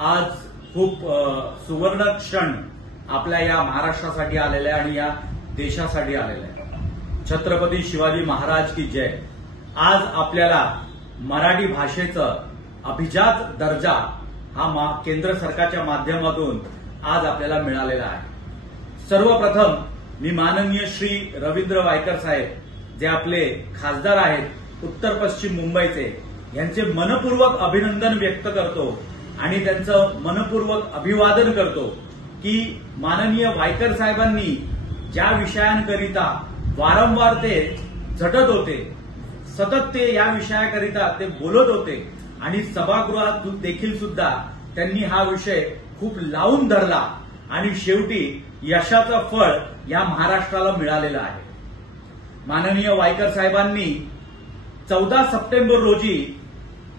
आज खूप सुवर्ण क्षण आपल्या या महाराष्ट्रासाठी आलेला आहे आणि या देशासाठी आलेला आहे। छत्रपती शिवाजी महाराज की जय। आज आपल्याला मराठी भाषेचं अभिजात दर्जा हा केंद्र सरकारच्या माध्यमातून आज आपल्याला मिळालेला आहे। सर्वप्रथम मी माननीय श्री रवींद्र वायकर साहेब जे आपले खासदार आहेत उत्तर पश्चिम मुंबईचे, यांचे मनपूर्वक अभिनंदन व्यक्त करतो आणि त्यांचं मनपूर्वक अभिवादन करतो की माननीय वायकर साहेबांनी ज्या विषयांकरिता वारंवार ते झटत होते, सतत ते या विषयाकरिता ते बोलत होते आणि सभागृहात देखील सुद्धा त्यांनी हा विषय खूप लावून धरला आणि शेवटी यशाचं फळ या महाराष्ट्राला मिळालेलं आहे। माननीय वायकर साहेबांनी 14 सप्टेंबर रोजी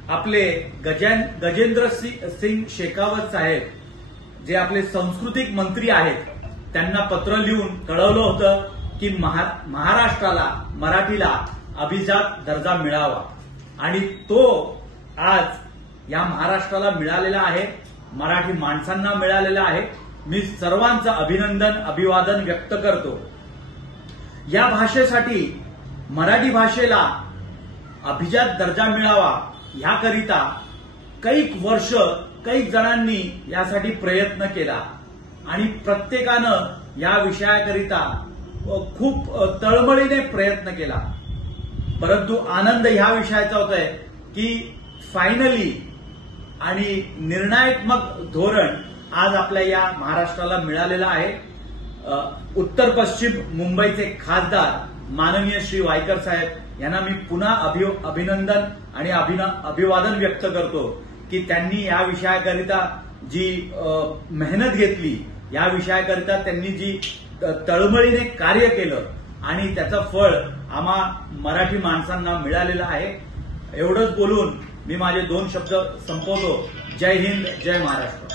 आपले गजेंद्र सिंग शेखावत साहेब जे आपले सांस्कृतिक मंत्री आहेत त्यांना पत्र लिहून कळवलं होतं की महाराष्ट्राला मराठीला अभिजात दर्जा मिळावा आणि तो आज या महाराष्ट्राला मिळालेला आहे, मराठी माणसांना मिळालेला आहे। मी सर्वांचं अभिनंदन अभिवादन व्यक्त करतो। या भाषेसाठी मराठी भाषेला अभिजात दर्जा मिळावा याकरिता कैक वर्ष कैक जणांनी यासाठी प्रयत्न केला आणि प्रत्येकानं या विषयाकरिता खूप तळमळीने प्रयत्न केला, परंतु आनंद ह्या विषयाचा होतोय की फायनली आणि निर्णायकात्मक धोरण आज आपल्या या महाराष्ट्राला मिळालेलं आहे। उत्तर पश्चिम मुंबईचे खासदार माननीय श्री वायकर साहेब यांना मी पुन्हा अभिनंदन आणि अभिवादन व्यक्त करतो की त्यांनी या विषयाकरिता जी मेहनत घेतली, या विषयाकरिता त्यांनी जी तळमळीने कार्य केलं आणि त्याचं फळ आम्हा मराठी माणसांना मिळालेलं आहे। एवढंच बोलून मी माझे 2 शब्द संपवतो। जय हिंद, जय महाराष्ट्र।